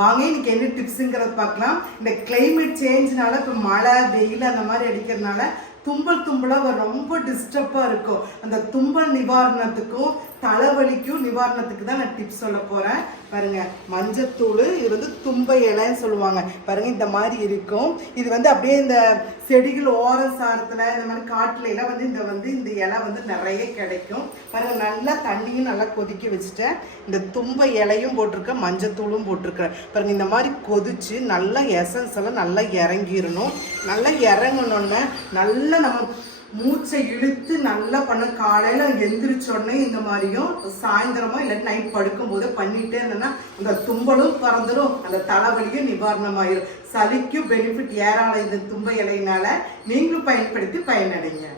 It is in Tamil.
வாங்க இன்னைக்கு என்ன டிப்ஸுங்கிறத பார்க்கலாம். இந்த கிளைமேட் சேஞ்ச்னால இப்போ மழை வெயில் அந்த மாதிரி அடிக்கிறதுனால தும்பலாக ரொம்ப டிஸ்டர்பாக இருக்கும். அந்த தும்பல் நிவாரணத்துக்கும் தலைவலிக்கும் நிவாரணத்துக்கு தான் நான் டிப்ஸ் சொல்ல போகிறேன். பாருங்க, மஞ்சத்தூள், இது வந்து தும்பை இலைன்னு சொல்லுவாங்க. பாருங்க, இந்த மாதிரி இருக்கும். இது வந்து அப்படியே இந்த செடிகள் ஓர சாரத்தில் இந்த மாதிரி காட்டுல எல்லாம் இந்த இலை வந்து நிறைய கிடைக்கும். பாருங்க, நல்லா தண்ணியும் நல்லா கொதிக்க வச்சுட்டேன். இந்த தும்பை இலையும் போட்டிருக்கேன், மஞ்சத்தூளும் போட்டிருக்கிறேன். பாருங்க, இந்த மாதிரி கொதிச்சு நல்லா எசன்ஸ் எல்லாம் நல்லா இறங்கிடணும். நல்லா இறங்கணுன்னு நல்லா நம்ம மூச்சை இழுத்து நல்லா பண்ண. காலையில் எந்திரிச்சோடனே இந்த மாதிரியும் சாயந்தரமோ இல்லை நைட் படுக்கும் போது பண்ணிட்டே இருந்தேன்னா அந்த தும்பலும் பறந்துடும், அந்த தலைவலியும் நிவாரணமாயிரும். சளிக்கும் பெனிஃபிட் ஏறான இந்த தும்பை இலையினால நீங்களும் பயன்படுத்தி பயனடைங்க.